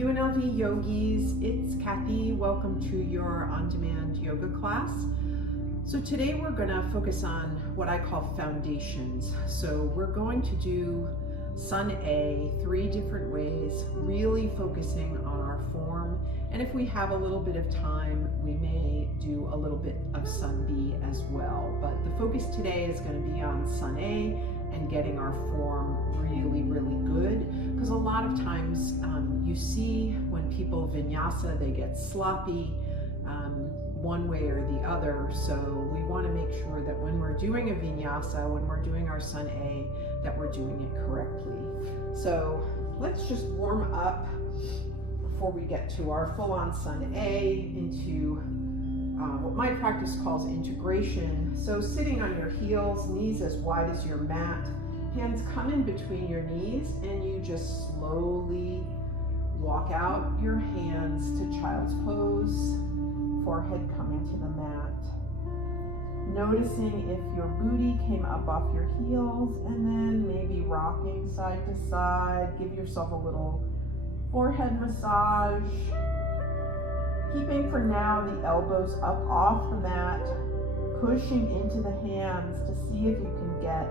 UNLV yogis, it's Kathy. Welcome to your on-demand yoga class. So today we're going to focus on what I call foundations. So we're going to do Sun A 3 different ways, really focusing on our form. And if we have a little bit of time, we may do a little bit of Sun B as well. But the focus today is going to be on Sun A and getting our form really, really good. Because a lot of times you see when people vinyasa, they get sloppy one way or the other. So we want to make sure that when we're doing a vinyasa, when we're doing our Sun A, that we're doing it correctly. So let's just warm up before we get to our full-on Sun A into what my practice calls integration. So sitting on your heels, knees as wide as your mat, hands come in between your knees, and you just slowly walk out your hands to child's pose, forehead coming to the mat. Noticing if your booty came up off your heels, and then maybe rocking side to side. Give yourself a little forehead massage. Keeping for now the elbows up off the mat, pushing into the hands to see if you can get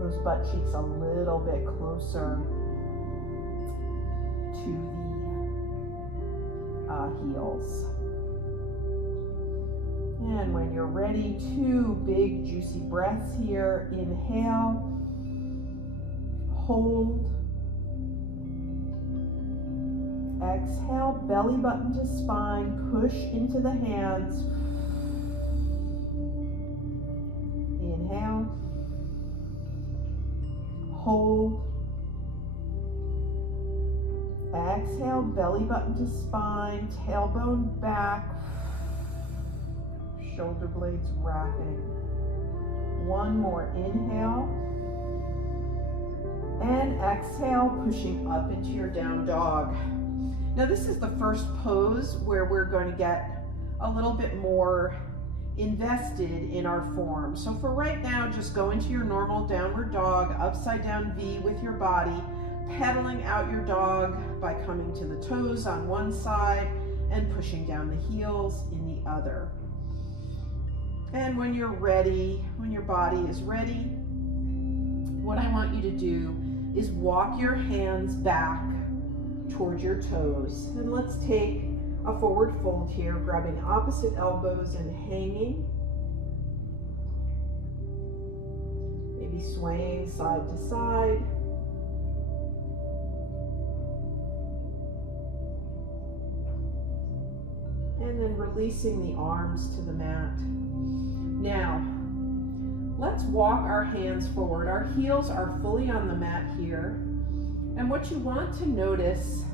those butt cheeks a little bit closer to the heels. And when you're ready, 2 big juicy breaths here. Inhale, hold. Exhale, belly button to spine, push into the hands. Inhale, hold. Exhale, belly button to spine, tailbone back, shoulder blades wrapping. One more inhale. And exhale, pushing up into your down dog. Now this is the first pose where we're going to get a little bit more invested in our form. So for right now, just go into your normal downward dog, upside down V with your body, pedaling out your dog by coming to the toes on one side and pushing down the heels in the other. And when you're ready, when your body is ready, what I want you to do is walk your hands back towards your toes. And let's take a forward fold here, grabbing opposite elbows and hanging. Maybe swaying side to side. And then releasing the arms to the mat. Now, let's walk our hands forward. Our heels are fully on the mat here. And what you want to notice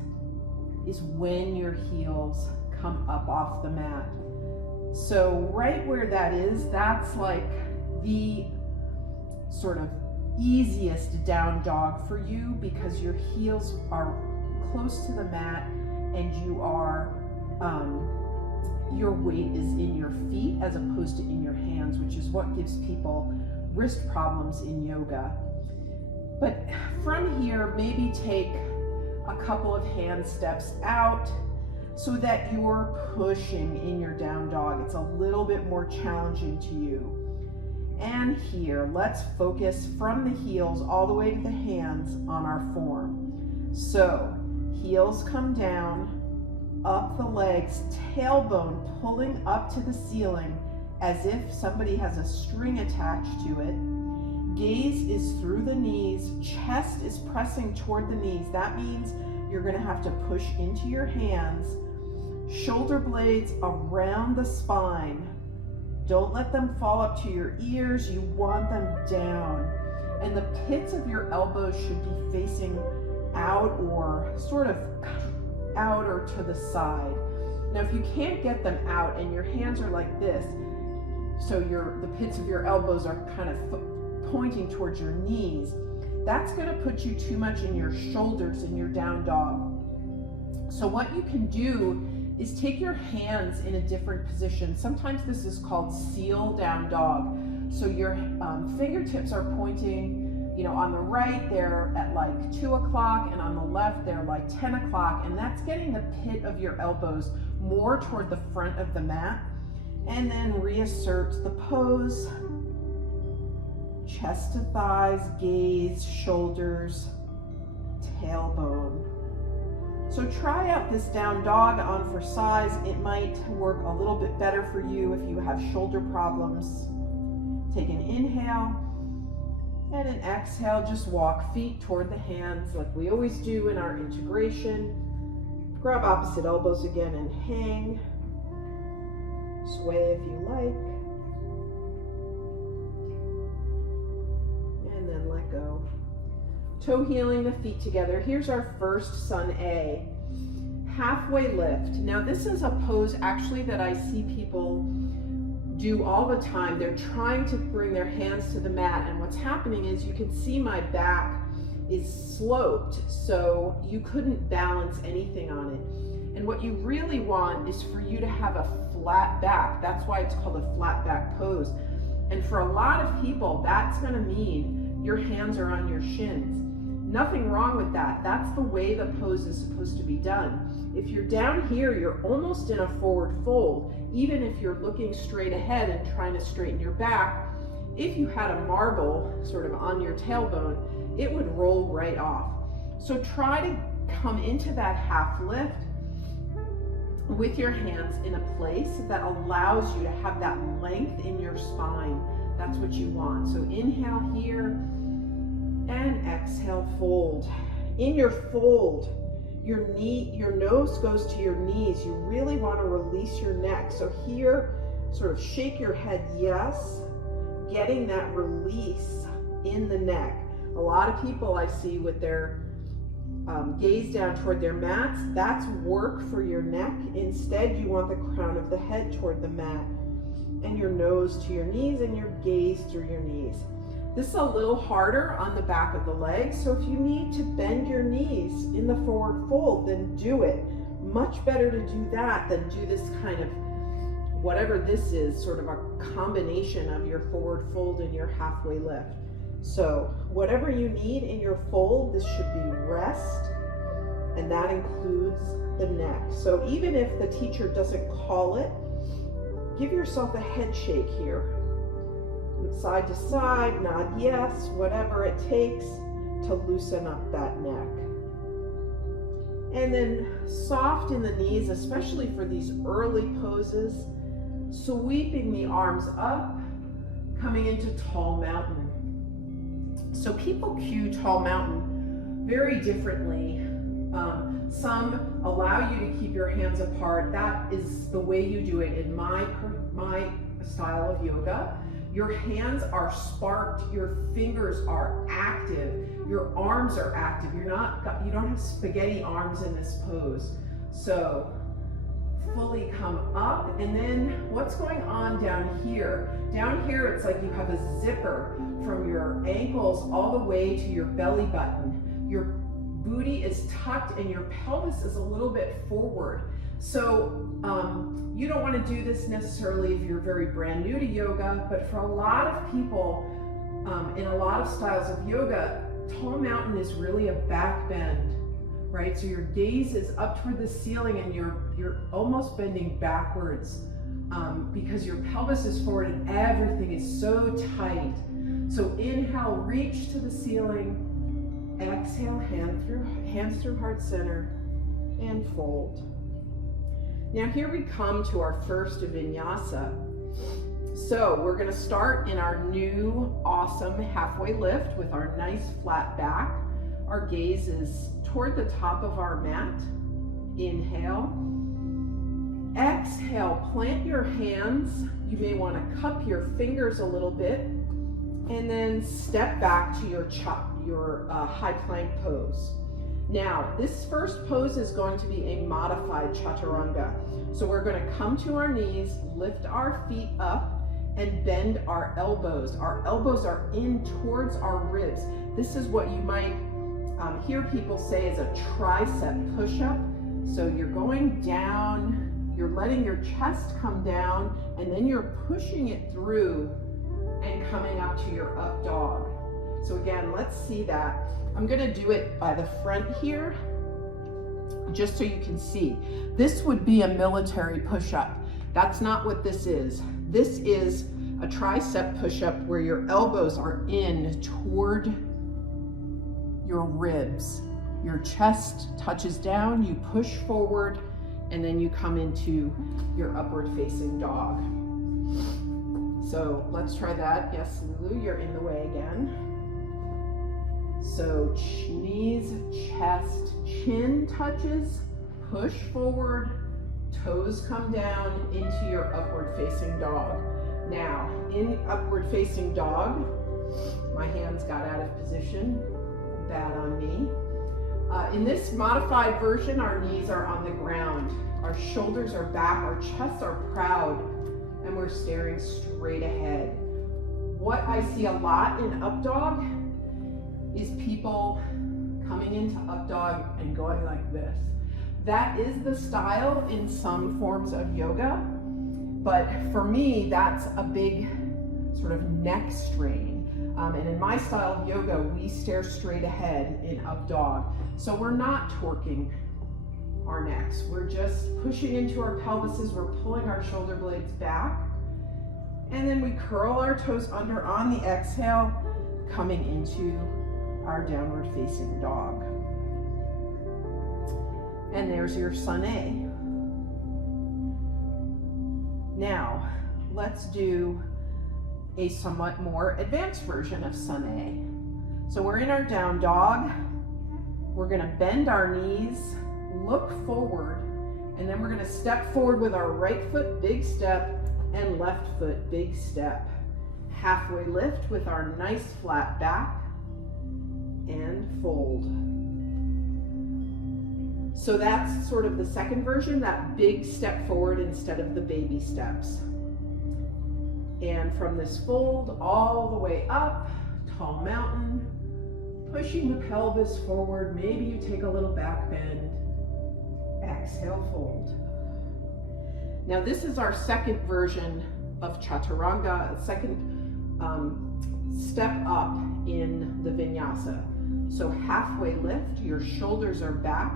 is when your heels come up off the mat. So right where that is, that's like the sort of easiest down dog for you because your heels are close to the mat and you are, your weight is in your feet as opposed to in your hands, which is what gives people wrist problems in yoga. But from here, maybe take a couple of hand steps out so that you're pushing in your down dog. It's a little bit more challenging to you. And here, let's focus from the heels all the way to the hands on our form. So, heels come down, up the legs, tailbone pulling up to the ceiling as if somebody has a string attached to it. Gaze is through the knees, chest is pressing toward the knees. That means you're going to have to push into your hands. Shoulder blades around the spine. Don't let them fall up to your ears. You want them down. And the pits of your elbows should be facing out or sort of out or to the side. Now, if you can't get them out and your hands are like this, so the pits of your elbows are kind of pointing towards your knees, that's going to put you too much in your shoulders in your down dog. So what you can do is take your hands in a different position. Sometimes this is called seal down dog. So your fingertips are pointing You know, on the right, they're at like 2 o'clock, and on the left, they're like 10 o'clock, and that's getting the pit of your elbows more toward the front of the mat. And then reassert the pose. Chest to thighs, gaze, shoulders, tailbone. So try out this down dog on for size. It might work a little bit better for you if you have shoulder problems. Take an inhale and an exhale. Just walk feet toward the hands like we always do in our integration. Grab opposite elbows again and hang. Sway if you like. And then let go. Toe healing the feet together. Here's our first Sun A. Halfway lift. Now this is a pose actually that I see people do all the time. They're trying to bring their hands to the mat, and what's happening is you can see my back is sloped, so you couldn't balance anything on it. And what you really want is for you to have a flat back. That's why it's called a flat back pose. And for a lot of people, that's going to mean your hands are on your shins. Nothing wrong with that. That's the way the pose is supposed to be done. If you're down here, you're almost in a forward fold. Even if you're looking straight ahead and trying to straighten your back, if you had a marble sort of on your tailbone, it would roll right off. So try to come into that half lift with your hands in a place that allows you to have that length in your spine. That's what you want. So inhale here and exhale, fold. In your fold, your nose goes to your knees. You really want to release your neck. So here, sort of shake your head, yes, getting that release in the neck. A lot of people I see with their gaze down toward their mats, that's work for your neck. Instead, you want the crown of the head toward the mat and your nose to your knees and your gaze through your knees. This is a little harder on the back of the legs, so if you need to bend your knees in the forward fold, then do it. Much better to do that than do this kind of, whatever this is, sort of a combination of your forward fold and your halfway lift. So whatever you need in your fold, this should be rest, and that includes the neck. So even if the teacher doesn't call it, give yourself a head shake here. Side to side, nod yes, whatever it takes to loosen up that neck. And then soft in the knees, especially for these early poses, sweeping the arms up, coming into tall mountain. So people cue tall mountain very differently. Some allow you to keep your hands apart. That is the way you do it in my style of yoga. Your hands are sparked, your fingers are active, your arms are active. You don't have spaghetti arms in this pose. So fully come up, and then what's going on down here? Down here, it's like you have a zipper from your ankles all the way to your belly button. Your booty is tucked and your pelvis is a little bit forward. So you don't want to do this necessarily if you're very brand new to yoga, but for a lot of people in a lot of styles of yoga, tall mountain is really a back bend, right? So your gaze is up toward the ceiling and you're almost bending backwards because your pelvis is forward and everything is so tight. So inhale, reach to the ceiling. Exhale, hands through heart center, and fold. Now here we come to our first vinyasa. So we're going to start in our new awesome halfway lift with our nice flat back. Our gaze is toward the top of our mat. Inhale. Exhale, plant your hands. You may want to cup your fingers a little bit and then step back to your high plank pose. Now, this first pose is going to be a modified chaturanga. So we're going to come to our knees, lift our feet up, and bend our elbows. Our elbows are in towards our ribs. This is what you might hear people say is a tricep push-up. So you're going down, you're letting your chest come down, and then you're pushing it through and coming up to your up dog. So again, let's see that. I'm gonna do it by the front here, just so you can see. This would be a military push-up. That's not what this is. This is a tricep push-up where your elbows are in toward your ribs. Your chest touches down, you push forward, and then you come into your upward facing dog. So let's try that. Yes, Lulu, you're in the way again. So knees, chest, chin touches, push forward, toes come down into your upward facing dog. Now, in upward facing dog, my hands got out of position, bad on me. In this modified version, our knees are on the ground, our shoulders are back, our chests are proud, and we're staring straight ahead. What I see a lot in up dog is people coming into up dog and going like this. That is the style in some forms of yoga, but for me, that's a big sort of neck strain. And in my style of yoga, we stare straight ahead in up dog. So we're not torquing our necks. We're just pushing into our pelvises. We're pulling our shoulder blades back. And then we curl our toes under on the exhale, coming into our downward facing dog. And there's your Sun A. Now, let's do a somewhat more advanced version of Sun A. So we're in our down dog. We're gonna bend our knees, look forward, and then we're gonna step forward with our right foot, big step, and left foot, big step. Halfway lift with our nice flat back, and fold. So that's sort of the second version, that big step forward instead of the baby steps. And from this fold all the way up, tall mountain, pushing the pelvis forward. Maybe you take a little back bend. Exhale, fold. Now this is our second version of Chaturanga, second step up in the vinyasa. So halfway lift, your shoulders are back,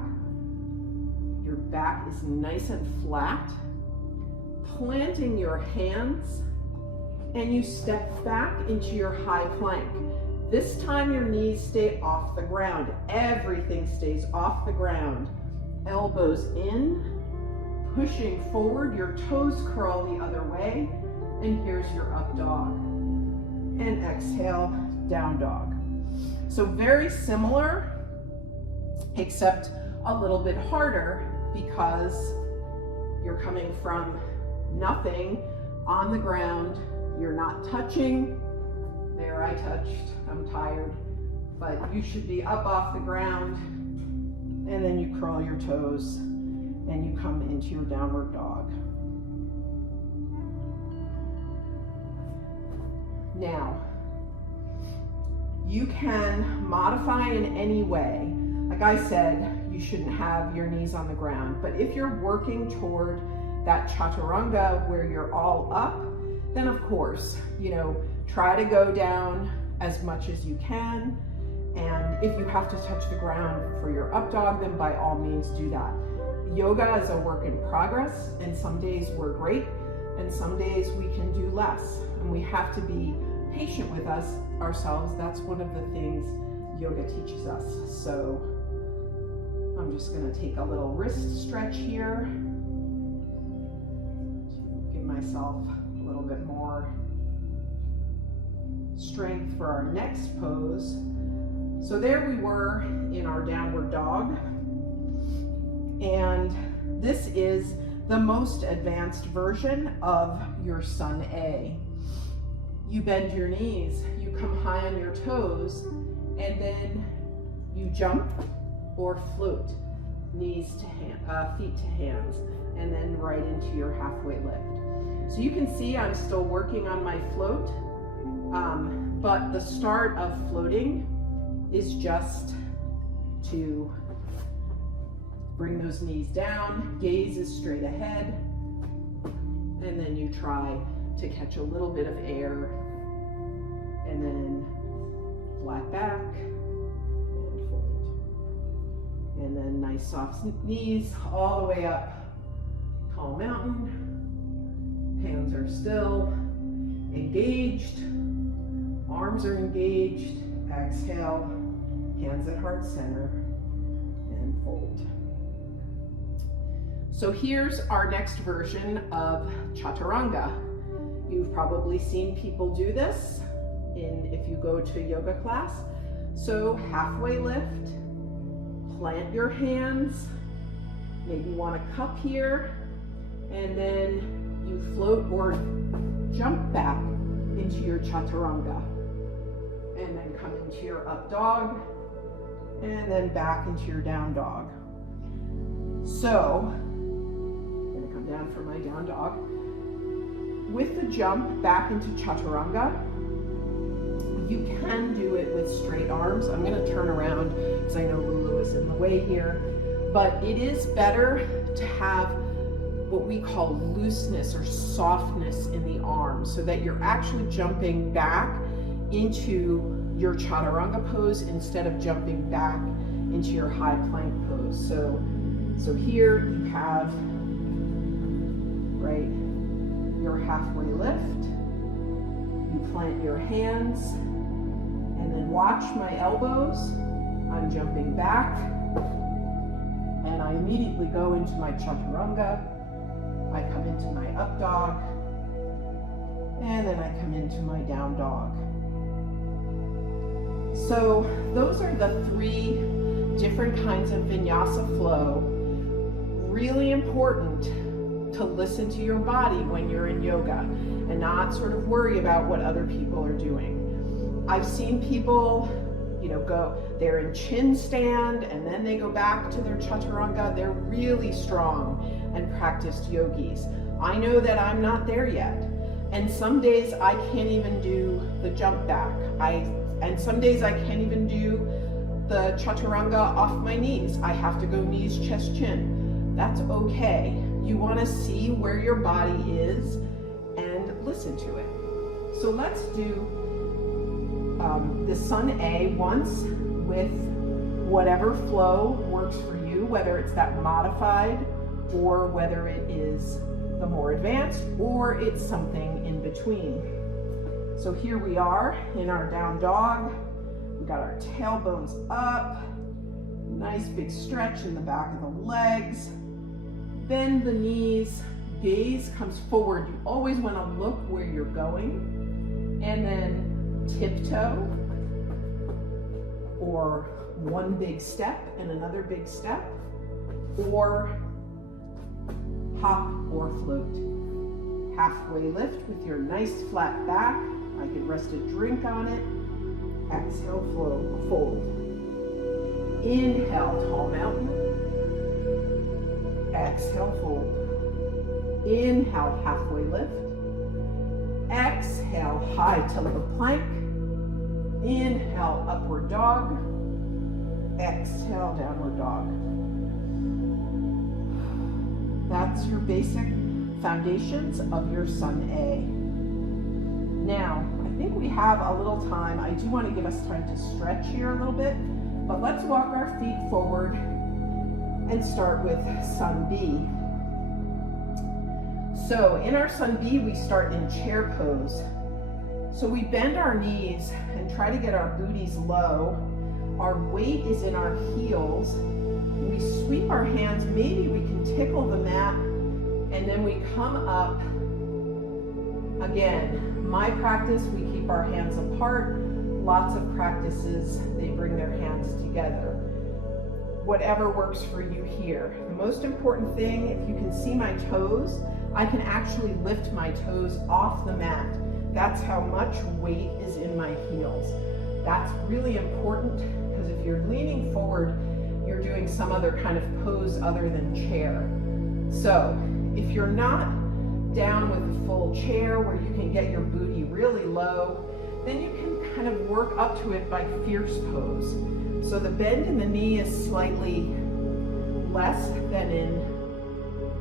your back is nice and flat, planting your hands, and you step back into your high plank. This time your knees stay off the ground. Everything stays off the ground. Elbows in, pushing forward, your toes curl the other way, and here's your up dog. And exhale, down dog. So very similar, except a little bit harder because you're coming from nothing on the ground. You're not touching. There, I touched, I'm tired. But you should be up off the ground, and then you curl your toes and you come into your downward dog. Now, you can modify in any way. Like I said, you shouldn't have your knees on the ground, but if you're working toward that chaturanga where you're all up, then of course, try to go down as much as you can. And if you have to touch the ground for your up dog, then by all means do that. Yoga is a work in progress, and some days we're great, and some days we can do less. And we have to be patient with ourselves. That's one of the things yoga teaches us. So I'm just gonna take a little wrist stretch here to give myself a little bit more strength for our next pose. So there we were in our downward dog. And this is the most advanced version of your Sun A. You bend your knees, you come high on your toes, and then you jump or float, knees to feet to hands, and then right into your halfway lift. So you can see I'm still working on my float, but the start of floating is just to bring those knees down, gaze is straight ahead, and then you try to catch a little bit of air and then flat back, and fold. And then nice soft knees all the way up. Tall mountain. Hands are still. Engaged. Arms are engaged. Exhale. Hands at heart center. And fold. So here's our next version of Chaturanga. You've probably seen people do this if you go to yoga class. So halfway lift, plant your hands, maybe want a cup here, and then you float or jump back into your Chaturanga. And then come into your up dog, and then back into your down dog. So, I'm gonna come down for my down dog. With the jump back into Chaturanga, you can do it with straight arms. I'm gonna turn around because I know Lulu is in the way here, but it is better to have what we call looseness or softness in the arms so that you're actually jumping back into your Chaturanga pose instead of jumping back into your high plank pose. So here you have, right, your halfway lift, you plant your hands, and then watch my elbows. I'm jumping back, and I immediately go into my Chaturanga. I come into my up dog, and then I come into my down dog. So those are the 3 different kinds of vinyasa flow. Really important to listen to your body when you're in yoga and not sort of worry about what other people are doing. I've seen people, they're in chin stand and then they go back to their Chaturanga. They're really strong and practiced yogis. I know that I'm not there yet. And some days I can't even do the jump back. And some days I can't even do the Chaturanga off my knees. I have to go knees, chest, chin. That's okay. You want to see where your body is and listen to it. So let's do the Sun A once with whatever flow works for you, whether it's that modified or whether it is the more advanced or it's something in between. So here we are in our down dog. We got our tailbones up, nice big stretch in the back of the legs. Bend the knees, gaze comes forward. You always want to look where you're going. And then tiptoe, or one big step and another big step, or hop or float. Halfway lift with your nice flat back. I could rest a drink on it. Exhale, fold. Inhale, tall mountain. Exhale, fold. Inhale, halfway lift. Exhale, high tilted plank. Inhale, upward dog. Exhale, downward dog. That's your basic foundations of your Sun A. Now, I think we have a little time. I do want to give us time to stretch here a little bit, but let's walk our feet forward and start with Sun B. So in our Sun B, we start in chair pose. So we bend our knees and try to get our booties low. Our weight is in our heels. We sweep our hands, maybe we can tickle the mat, and then we come up. Again, my practice, we keep our hands apart. Lots of practices, they bring their hands together. Whatever works for you here. The most important thing, if you can see my toes, I can actually lift my toes off the mat. That's how much weight is in my heels. That's really important because if you're leaning forward, you're doing some other kind of pose other than chair. So if you're not down with a full chair where you can get your booty really low, then you can kind of work up to it by fierce pose. So the bend in the knee is slightly less than in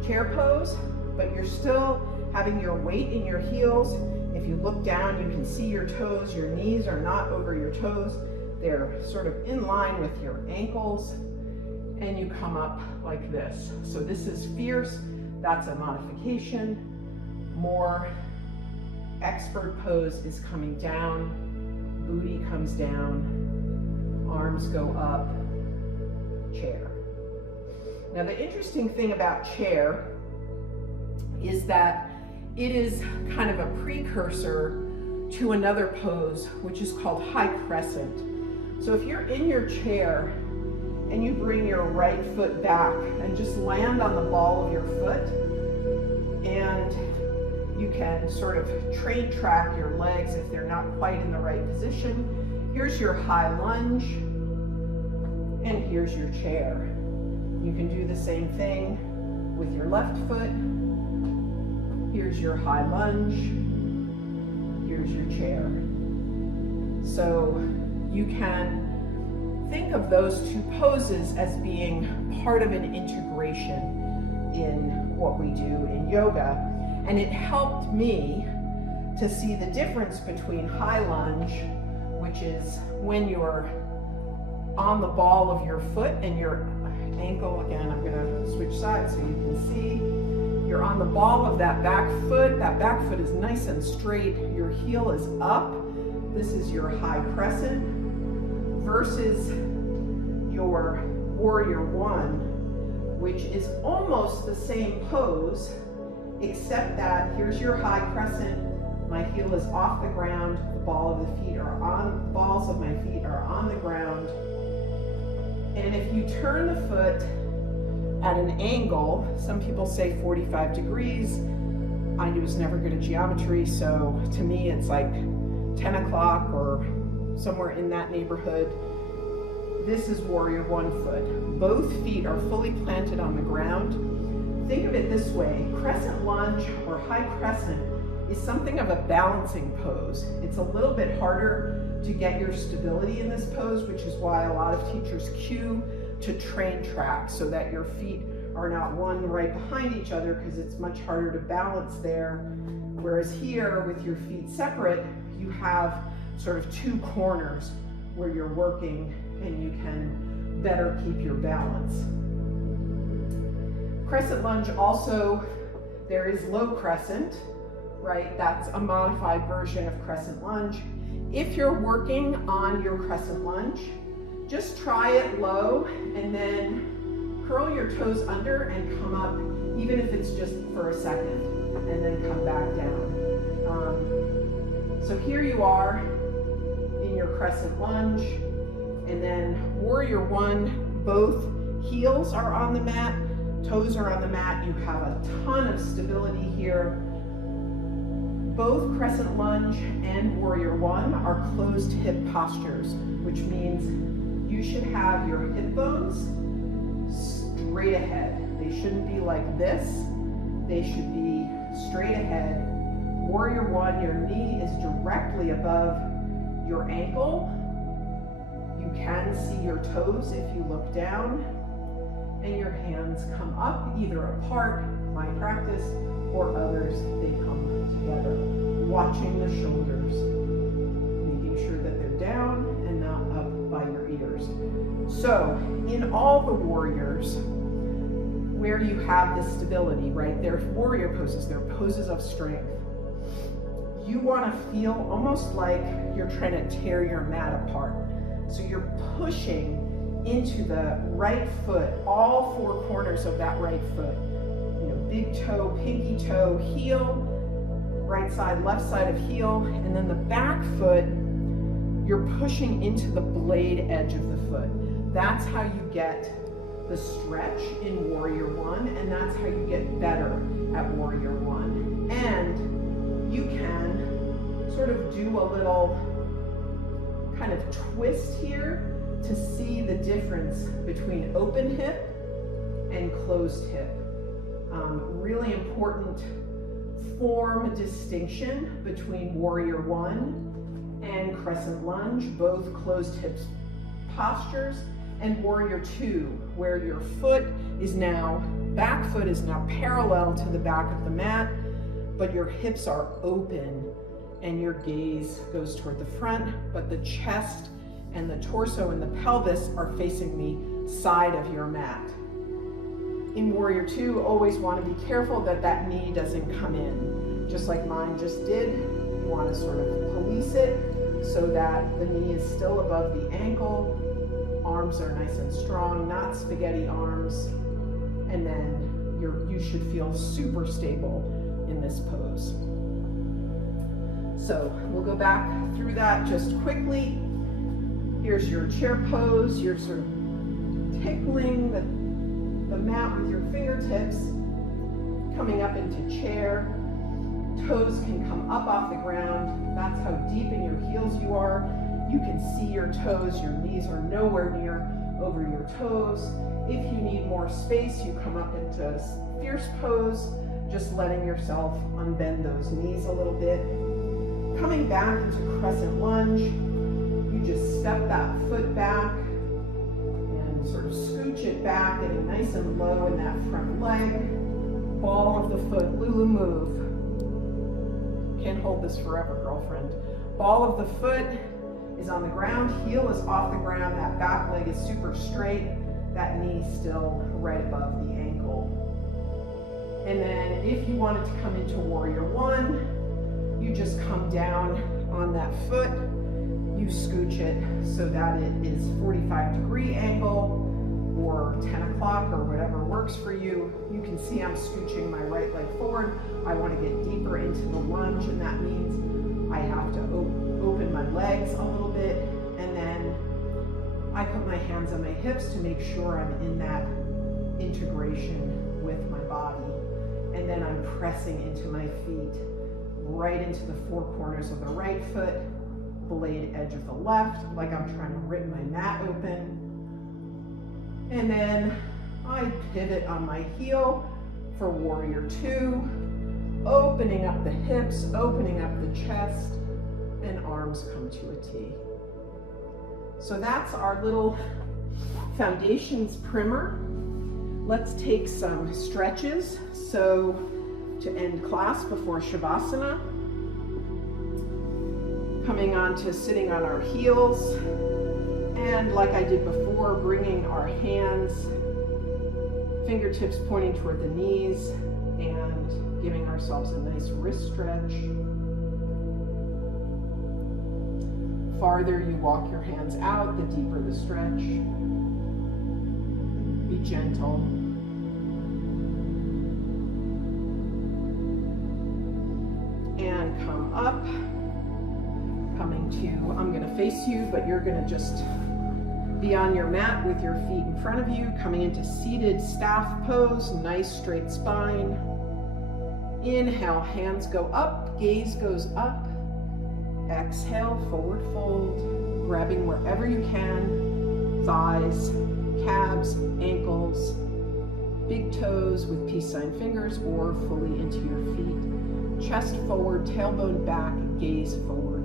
chair pose, but you're still having your weight in your heels. If you look down, you can see your toes. Your knees are not over your toes. they're sort of in line with your ankles, and you come up like this. So this is fierce, that's a modification. More expert pose is coming down, booty comes down, arms go up, chair. Now the interesting thing about chair is that it is kind of a precursor to another pose, which is called high crescent. So if you're in your chair and you bring your right foot back and just land on the ball of your foot, and you can sort of train track your legs if they're not quite in the right position. Here's your high lunge, and here's your chair. You can do the same thing with your left foot. Here's your high lunge, here's your chair. So you can think of those two poses as being part of an integration in what we do in yoga. And it helped me to see the difference between high lunge, which is when you're on the ball of your foot and your ankle, again, I'm gonna switch sides so you can see. You're on the ball of that back foot is nice and straight, your heel is up. This is your high crescent versus your warrior one, which is almost the same pose, except that here's your high crescent, my heel is off the ground, the balls of my feet are on the ground. And if you turn the foot at an angle, some people say 45 degrees. I was never good at geometry, so to me it's like 10 o'clock or somewhere in that neighborhood. This is warrior one foot. Both feet are fully planted on the ground. Think of it this way, crescent lunge or high crescent is something of a balancing pose. It's a little bit harder to get your stability in this pose, which is why a lot of teachers cue to train track so that your feet are not one right behind each other, because it's much harder to balance there. Whereas here, with your feet separate, you have sort of two corners where you're working and you can better keep your balance. Crescent lunge also, there is low crescent, right? That's a modified version of crescent lunge. If you're working on your crescent lunge, just try it low and then curl your toes under and come up, even if it's just for a second, and then come back down. So here you are in your crescent lunge, and then warrior one, both heels are on the mat, toes are on the mat. You have a ton of stability here. Both crescent lunge and warrior one are closed hip postures, which means you should have your hip bones straight ahead. They shouldn't be like this. They should be straight ahead. Warrior one, your knee is directly above your ankle. You can see your toes if you look down, and your hands come up either apart, my practice, or others, they come together. Watching the shoulders, making sure that they're down and not up by your ears. So in all the warriors, where you have this stability, right, they're warrior poses, they're poses of strength. You want to feel almost like you're trying to tear your mat apart. So you're pushing into the right foot, all four corners of that right foot. You know, big toe, pinky toe, heel, right side, left side of heel, and then the back foot, you're pushing into the blade edge of the foot. That's how you get the stretch in warrior one, and that's how you get better at warrior one. And you can sort of do a little kind of twist here to see the difference between open hip and closed hip. Really important form distinction between warrior one and crescent lunge, both closed hips postures, and warrior two, where your back foot is now parallel to the back of the mat, but your hips are open and your gaze goes toward the front, but the chest and the torso and the pelvis are facing the side of your mat. In Warrior Two, always want to be careful that that knee doesn't come in. Just like mine just did, you want to sort of police it so that the knee is still above the ankle, arms are nice and strong, not spaghetti arms, and then you should feel super stable in this pose. So we'll go back through that just quickly. Here's your chair pose. You're sort of tickling the mat with your fingertips, coming up into chair. Toes can come up off the ground. That's how deep in your heels you are. You can see your toes. Your knees are nowhere near over your toes. If you need more space, you come up into a fierce pose, just letting yourself unbend those knees a little bit. Coming back into crescent lunge, you just step that foot back and sort of scooch it back, getting nice and low in that front leg. Ball of the foot, Lulu move. Can't hold this forever, girlfriend. Ball of the foot is on the ground, heel is off the ground, that back leg is super straight, that knee still right above the ankle. And then if you wanted to come into Warrior One, you just come down on that foot, you scooch it so that it is 45-degree angle or 10 o'clock or whatever works for you. You can see I'm scooching my right leg forward. I want to get deeper into the lunge, and that means I have to open my legs a little bit, and then I put my hands on my hips to make sure I'm in that integration with my body. And then I'm pressing into my feet, right into the four corners of the right foot, blade edge of the left, like I'm trying to rip my mat open. And then I pivot on my heel for Warrior Two, opening up the hips, opening up the chest, and arms come to a T. So that's our little foundations primer. Let's take some stretches. So to end class before Shavasana, coming on to sitting on our heels, and like I did before, bringing our hands, fingertips pointing toward the knees, and giving ourselves a nice wrist stretch. Farther you walk your hands out, the deeper the stretch. Be gentle. And come up. Coming to, I'm going to face you, but you're going to just be on your mat with your feet in front of you, coming into seated staff pose, nice straight spine. Inhale, hands go up, gaze goes up. Exhale, forward fold, grabbing wherever you can, thighs, calves, ankles, big toes with peace sign fingers or fully into your feet. Chest forward, tailbone back, gaze forward.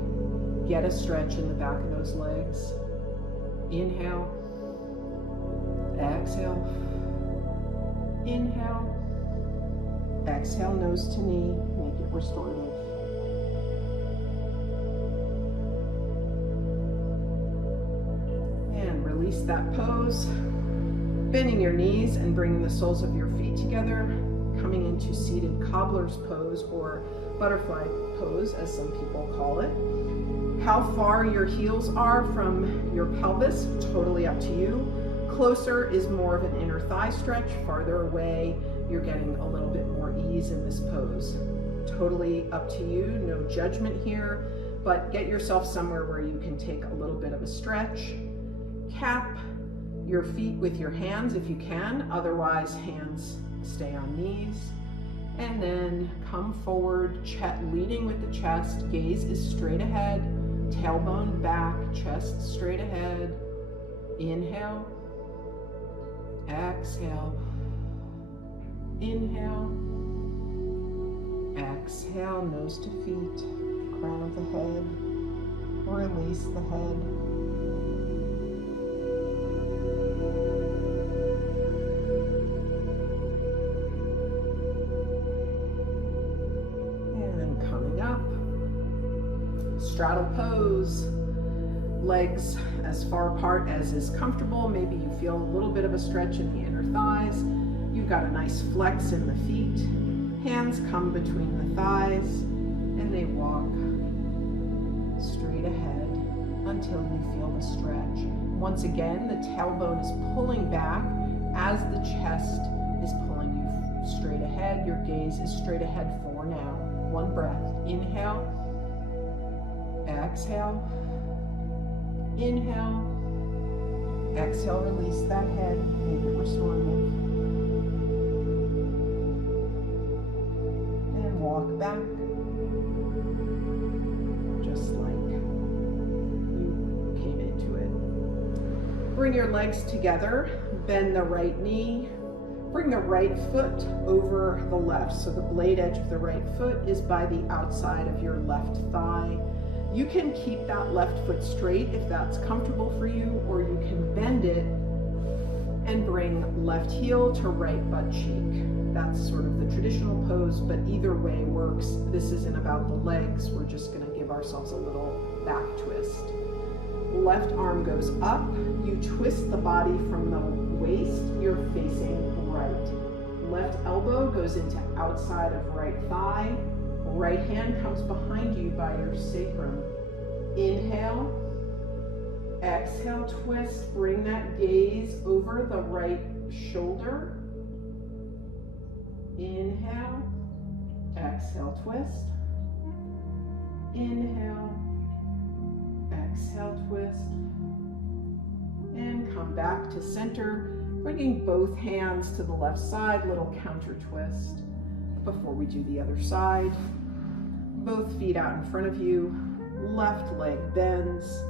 Get a stretch in the back of those legs. Inhale, exhale, inhale, exhale, nose to knee, make it restorative. And release that pose, bending your knees and bringing the soles of your feet together, coming into seated cobbler's pose or butterfly pose, as some people call it. How far your heels are from your pelvis, totally up to you. Closer is more of an inner thigh stretch. Farther away, you're getting a little bit more ease in this pose. Totally up to you, no judgment here, but get yourself somewhere where you can take a little bit of a stretch. Cap your feet with your hands if you can, otherwise hands stay on knees. And then come forward, leading with the chest, gaze is straight ahead, tailbone back, chest straight ahead. Inhale, exhale, inhale, exhale, nose to feet, crown of the head, release the head. Straddle pose, legs as far apart as is comfortable. Maybe you feel a little bit of a stretch in the inner thighs. You've got a nice flex in the feet. Hands come between the thighs and they walk straight ahead until you feel the stretch. Once again, the tailbone is pulling back as the chest is pulling you straight ahead. Your gaze is straight ahead for now. One breath. Inhale. Exhale. Inhale. Exhale, release that head. Make it restorative. And walk back. Just like you came into it. Bring your legs together. Bend the right knee. Bring the right foot over the left. So the blade edge of the right foot is by the outside of your left thigh. You can keep that left foot straight if that's comfortable for you, or you can bend it and bring left heel to right butt cheek. That's sort of the traditional pose, but either way works. This isn't about the legs. We're just going to give ourselves a little back twist. Left arm goes up. You twist the body from the waist. You're facing right. Left elbow goes into outside of right thigh. Right hand comes behind you by your sacrum. Inhale. Exhale, twist. Bring that gaze over the right shoulder. Inhale. Exhale, twist. Inhale. Exhale, twist. And come back to center, bringing both hands to the left side, little counter twist. Before we do the other side, both feet out in front of you, left leg bends,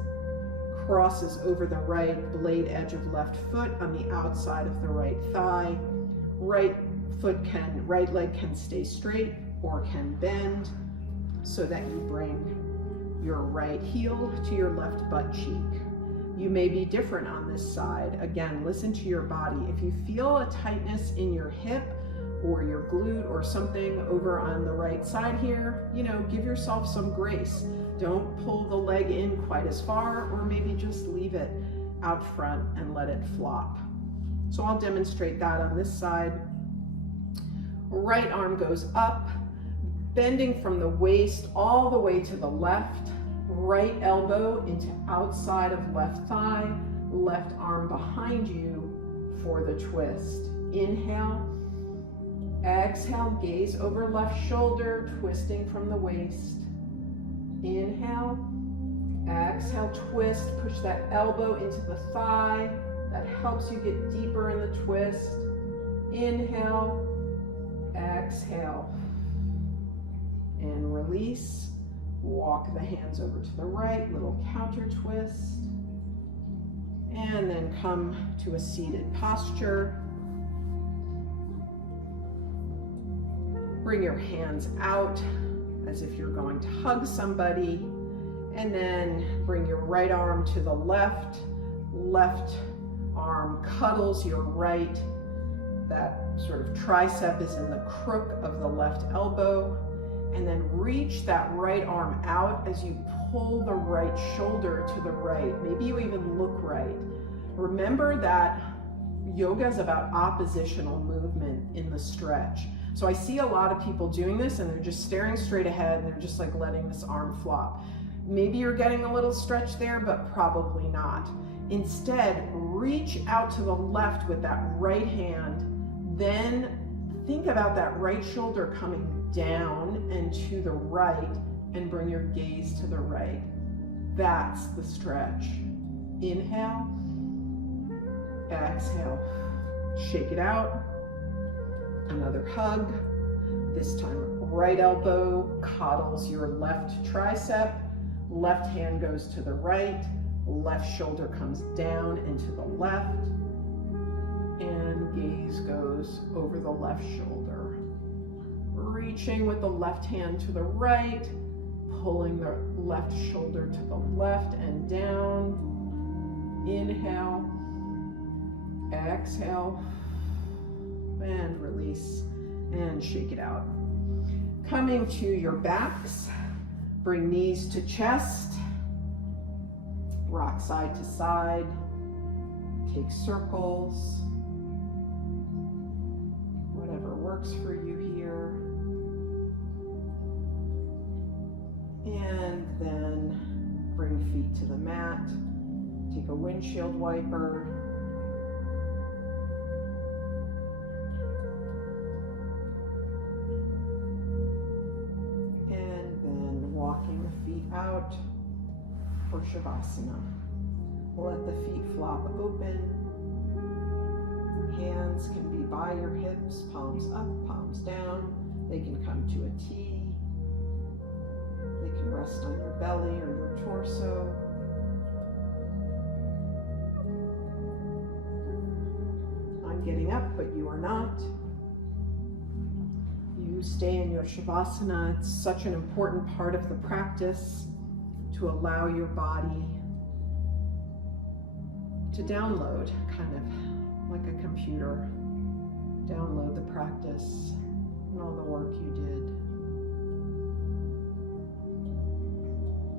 crosses over the right blade edge of left foot on the outside of the right thigh. Right leg can stay straight or can bend so that you bring your right heel to your left butt cheek. You may be different on this side. Again, listen to your body. If you feel a tightness in your hip or your glute or something over on the right side here, give yourself some grace. Don't pull the leg in quite as far, or maybe just leave it out front and let it flop. So I'll demonstrate that on this side. Right arm goes up, bending from the waist all the way to the left. Right elbow into outside of left thigh, left arm behind you for the twist. Inhale. Exhale, gaze over left shoulder, twisting from the waist. Inhale. Exhale, twist, push that elbow into the thigh. That helps you get deeper in the twist. Inhale. Exhale. And release. Walk the hands over to the right, little counter twist. And then come to a seated posture. Bring your hands out as if you're going to hug somebody. And then bring your right arm to the left. Left arm cuddles your right. That sort of tricep is in the crook of the left elbow. And then reach that right arm out as you pull the right shoulder to the right. Maybe you even look right. Remember that yoga is about oppositional movement in the stretch. So I see a lot of people doing this and they're just staring straight ahead and they're just like letting this arm flop. Maybe you're getting a little stretch there, but probably not. Instead, reach out to the left with that right hand. Then think about that right shoulder coming down and to the right, and bring your gaze to the right. That's the stretch. Inhale. Exhale. Shake it out. Another hug. This time, right elbow coddles your left tricep. Left hand goes to the right. Left shoulder comes down and to the left. And gaze goes over the left shoulder. Reaching with the left hand to the right, pulling the left shoulder to the left and down. Inhale, exhale, and release, and shake it out. Coming to your backs, bring knees to chest, Rock side to side. Take circles. Whatever works for you here. And then bring feet to the mat. Take a windshield wiper. And then walking the feet out for Shavasana. Let the feet flop open. Hands can be by your hips, palms up, palms down. They can come to a T. They can rest on your belly or your torso. I'm getting up, but you are not. You stay in your Shavasana. It's such an important part of the practice to allow your body to download, kind of like a computer, download the practice and all the work you did.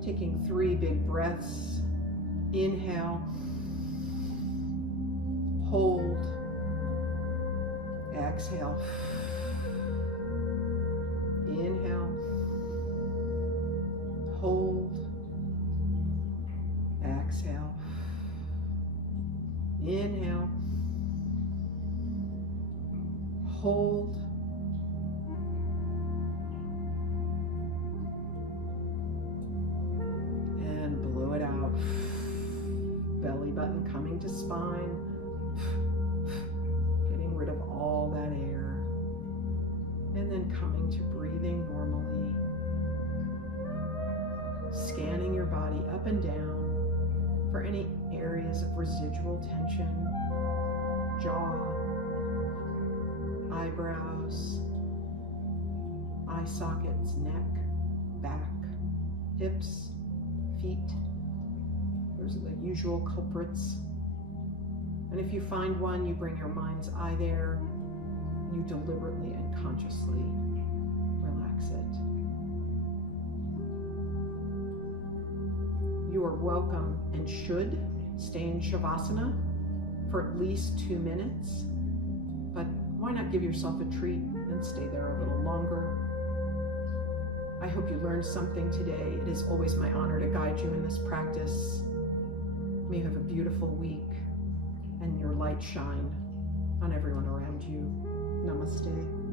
Taking 3 big breaths. Inhale, hold, exhale. Inhale, hold, exhale. Inhale, hold, and blow it out. Belly button coming to spine, getting rid of all that air, and then coming to breathing normally, scanning your body up and down for any areas of residual tension, jaw, eyebrows, eye sockets, neck, back, hips, feet. Those are the usual culprits. And if you find one, you bring your mind's eye there, you deliberately and consciously relax it. You are welcome and should stay in Shavasana for at least 2 minutes, but why not give yourself a treat and stay there a little longer? I hope you learned something today. It is always my honor to guide you in this practice. May you have a beautiful week and your light shine on everyone around you. Namaste.